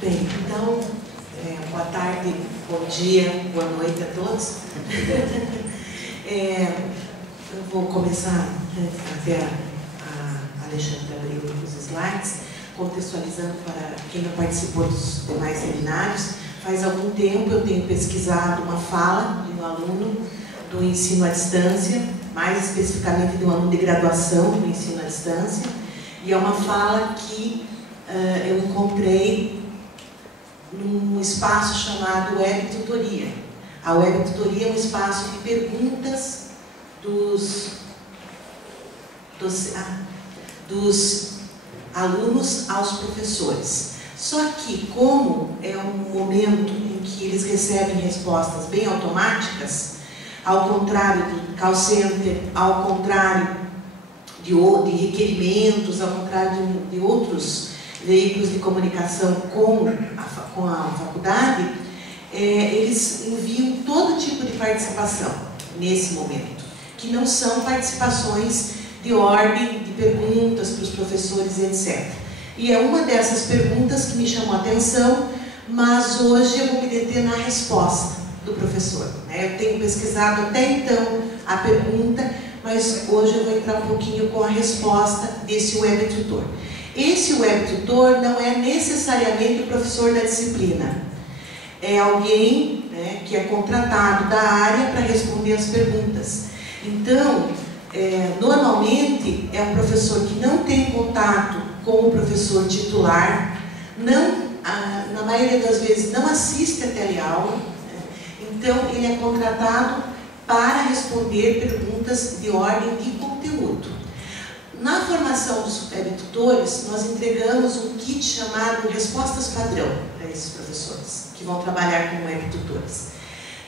Bem, então, boa tarde, bom dia, boa noite a todos. Eu vou começar, até a Alexandra abriu os slides, contextualizando para quem não participou dos demais seminários. Faz algum tempo eu tenho pesquisado uma fala de um aluno do ensino à distância, mais especificamente de um aluno de graduação do ensino à distância, e é uma fala que eu encontrei num espaço chamado Web Tutoria. A Web Tutoria é um espaço de perguntas dos alunos aos professores. Só que, como é um momento em que eles recebem respostas bem automáticas, ao contrário do call center, ao contrário de requerimentos, ao contrário de outros veículos de comunicação com a faculdade, eles enviam todo tipo de participação nesse momento, que não são participações de ordem de perguntas para os professores, etc. E é uma dessas perguntas que me chamou a atenção, mas hoje eu vou me deter na resposta do professor. Eu tenho pesquisado até então a pergunta, mas hoje eu vou entrar um pouquinho com a resposta desse web tutor. Esse web tutor não é necessariamente o professor da disciplina. É alguém, que é contratado da área para responder as perguntas. Então, normalmente é um professor que não tem contato com o professor titular, na maioria das vezes não assiste a teleaula, então ele é contratado para responder perguntas de ordem de conteúdo. Na formação dos webtutores, nós entregamos um kit chamado Respostas Padrão para esses professores que vão trabalhar como webtutores.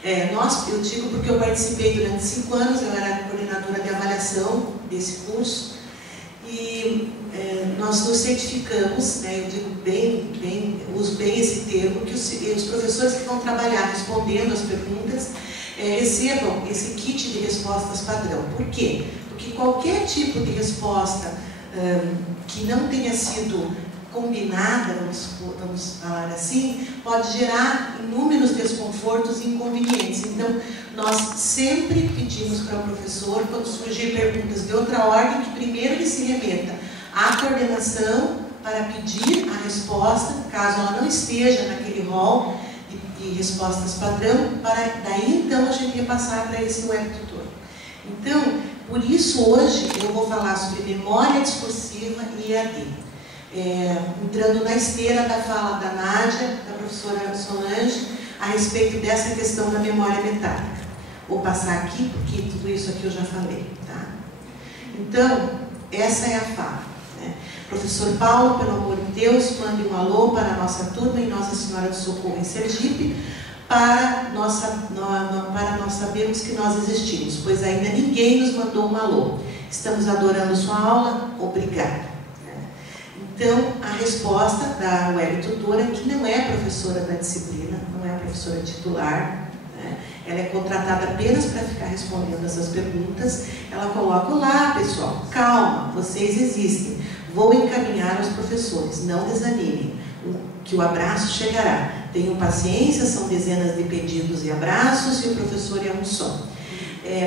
Eu digo porque eu participei durante 5 anos, eu era coordenadora de avaliação desse curso, e nós nos certificamos, eu digo uso bem esse termo, que os professores que vão trabalhar respondendo as perguntas recebam esse kit de respostas padrão. Por quê? Porque qualquer tipo de resposta que não tenha sido combinada, vamos falar assim, pode gerar inúmeros desconfortos e inconvenientes. Então, nós sempre pedimos para o professor, quando surgir perguntas de outra ordem, que primeiro ele se remeta à coordenação para pedir a resposta, caso ela não esteja naquele rol de respostas padrão, para daí então a gente repassar para esse web tutor. Então, por isso hoje eu vou falar sobre memória discursiva e EAD. Entrando na esteira da fala da Nádia, da professora Solange, a respeito dessa questão da memória metálica. Vou passar aqui, porque tudo isso aqui eu já falei, tá? Então, essa é a fala. Professor Paulo, pelo amor de Deus, mande um alô para a nossa turma em Nossa Senhora do Socorro, em Sergipe, para nós sabermos que nós existimos, pois ainda ninguém nos mandou um alô. Estamos adorando sua aula, obrigada. Então, a resposta da web tutora, que não é professora da disciplina, não é professora titular, ela é contratada apenas para ficar respondendo essas perguntas. Ela coloca: olá pessoal, calma, vocês existem, vou encaminhar aos professores, não desanimem, que o abraço chegará. Tenham paciência, são dezenas de pedidos e abraços, e o professor é um só.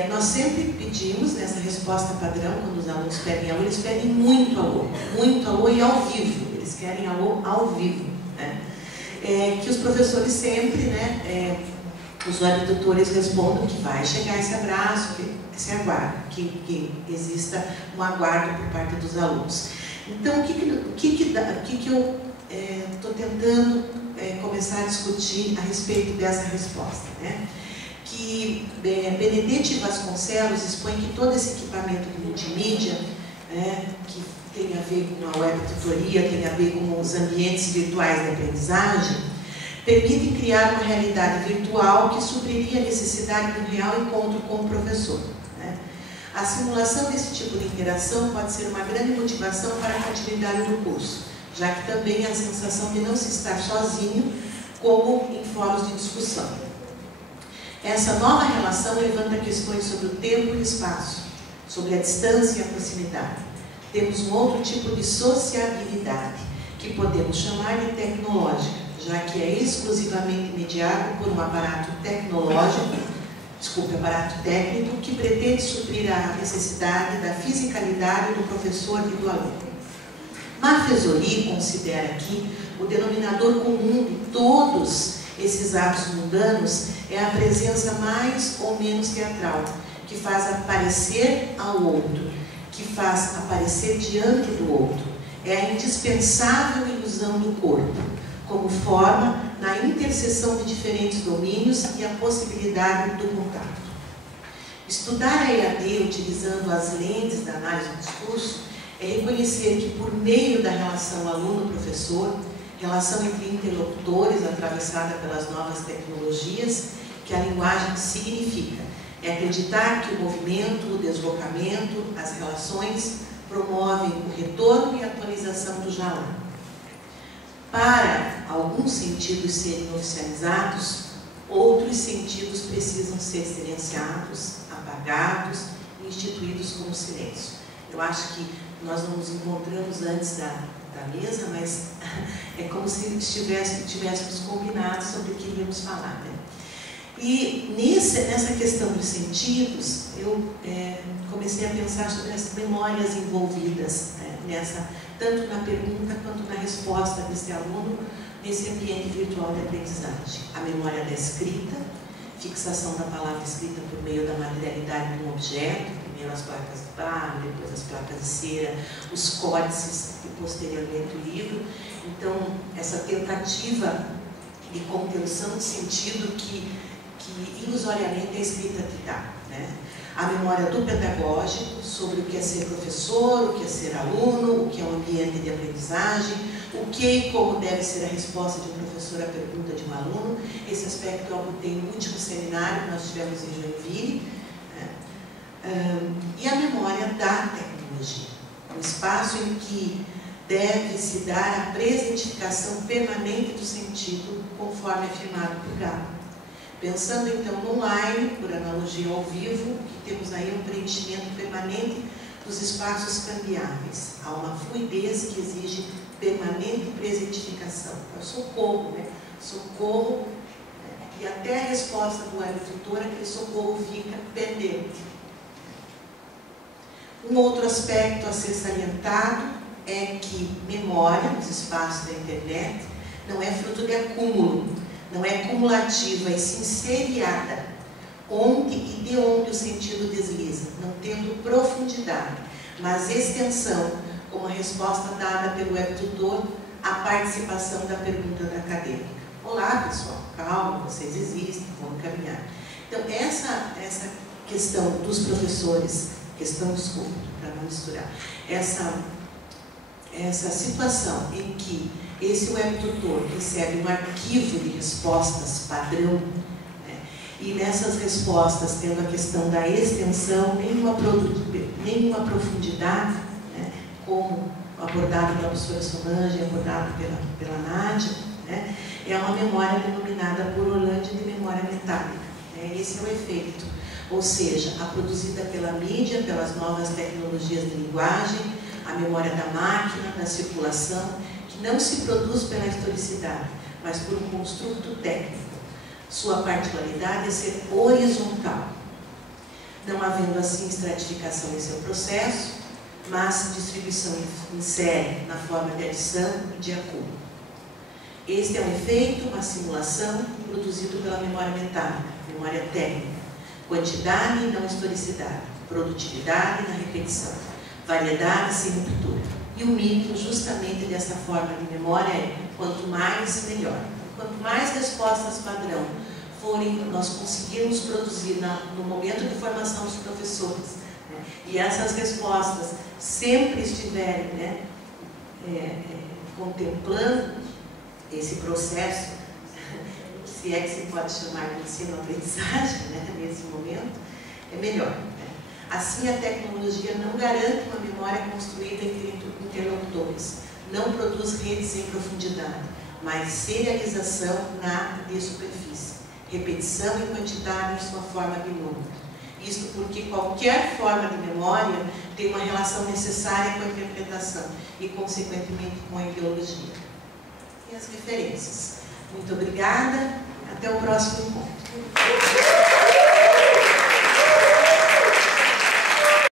Nós sempre pedimos, nessa resposta padrão, quando os alunos pedem alô, eles pedem muito alô e ao vivo, eles querem alô ao vivo. Que os professores sempre, os webtutores respondam que vai chegar esse abraço, que se aguarda, que exista um aguardo por parte dos alunos. Então, o que eu estou tentando começar a discutir a respeito dessa resposta, que Benedetti Vasconcelos expõe que todo esse equipamento de multimídia, que tem a ver com a web tutoria, tem a ver com os ambientes virtuais de aprendizagem, permitem criar uma realidade virtual que supriria a necessidade do real encontro com o professor. A simulação desse tipo de interação pode ser uma grande motivação para a continuidade do curso, já que também há a sensação de não se estar sozinho, como em fóruns de discussão. Essa nova relação levanta questões sobre o tempo e o espaço, sobre a distância e a proximidade. Temos um outro tipo de sociabilidade, que podemos chamar de tecnológica, já que é exclusivamente mediado por um aparato tecnológico, aparato técnico, que pretende suprir a necessidade da fisicalidade do professor e do aluno. Maffesoli considera aqui o denominador comum de todos esses atos mundanos é a presença mais ou menos teatral, que faz aparecer ao outro, que faz aparecer diante do outro. É a indispensável ilusão do corpo, como forma na interseção de diferentes domínios e a possibilidade do contato. Estudar a EAD utilizando as lentes da análise do discurso é reconhecer que, por meio da relação aluno-professor, relação entre interlocutores atravessada pelas novas tecnologias, que a linguagem significa. É acreditar que o movimento, o deslocamento, as relações promovem o retorno e a atualização do já lá. Para alguns sentidos serem oficializados, outros sentidos precisam ser silenciados, apagados e instituídos como silêncio. Eu acho que nós não nos encontramos antes da mesa, mas é como se tivéssemos combinado sobre o que iríamos falar, né? E nessa questão dos sentidos, eu comecei a pensar sobre as memórias envolvidas, né, tanto na pergunta quanto na resposta desse aluno nesse ambiente virtual de aprendizagem. A memória da escrita, fixação da palavra escrita por meio da materialidade de um objeto, primeiro as placas de barro, depois as placas de cera, os códices e posteriormente o livro. Então, essa tentativa de contenção de sentido que ilusoriamente a escrita te dá, né? A memória do pedagógico sobre o que é ser professor, o que é ser aluno, o que é um ambiente de aprendizagem, o que e como deve ser a resposta de um professor à pergunta de um aluno. Esse aspecto eu abordei no último seminário que nós tivemos em Joinville, né? E a memória da tecnologia, um espaço em que deve-se dar a presentificação permanente do sentido, conforme afirmado por Galo. Pensando então no online, por analogia ao vivo, que temos aí um preenchimento permanente dos espaços cambiáveis. Há uma fluidez que exige permanente presentificação. É o socorro, né? Socorro, e até a resposta do webtutor, aquele socorro fica pendente. Um outro aspecto a ser salientado é que memória, nos espaços da internet, não é fruto de acúmulo, não é cumulativa e sim seriada, onde e de onde o sentido desliza, não tendo profundidade, mas extensão, como a resposta dada pelo webtutor à participação da pergunta da acadêmica. Olá, pessoal, calma, vocês existem, vamos caminhar. Então, essa questão dos professores, desculpa, para não misturar, essa situação em que esse webtutor recebe um arquivo de respostas padrão, né, e nessas respostas, tendo a questão da extensão, nenhuma profundidade, né, como abordado pela professora Solange, abordado pela Nádia, né, é uma memória denominada por Orlandi de memória metálica. Né, esse é o efeito, ou seja, a produzida pela mídia, pelas novas tecnologias de linguagem, a memória da máquina, da circulação, que não se produz pela historicidade, mas por um construto técnico. Sua particularidade é ser horizontal, não havendo assim estratificação em seu processo, mas distribuição em série, na forma de adição e de acúmulo. Este é um efeito, uma simulação, produzido pela memória metálica, memória técnica, quantidade e não historicidade, produtividade na repetição, variedade sem ruptura. E o mito, justamente dessa forma de memória, é quanto mais, melhor. Quanto mais respostas padrão nós conseguirmos produzir no momento de formação dos professores, né, e essas respostas sempre estiverem, né, contemplando esse processo, se é que se pode chamar de ensino-aprendizagem, né, nesse momento, é melhor. Né? Assim, a tecnologia não garante uma memória construída entre interlocutores, não produz redes em profundidade, mas serialização na de superfície, repetição e quantidade em sua forma binômica. Isto porque qualquer forma de memória tem uma relação necessária com a interpretação e, consequentemente, com a ideologia. E as referências. Muito obrigada. Até o próximo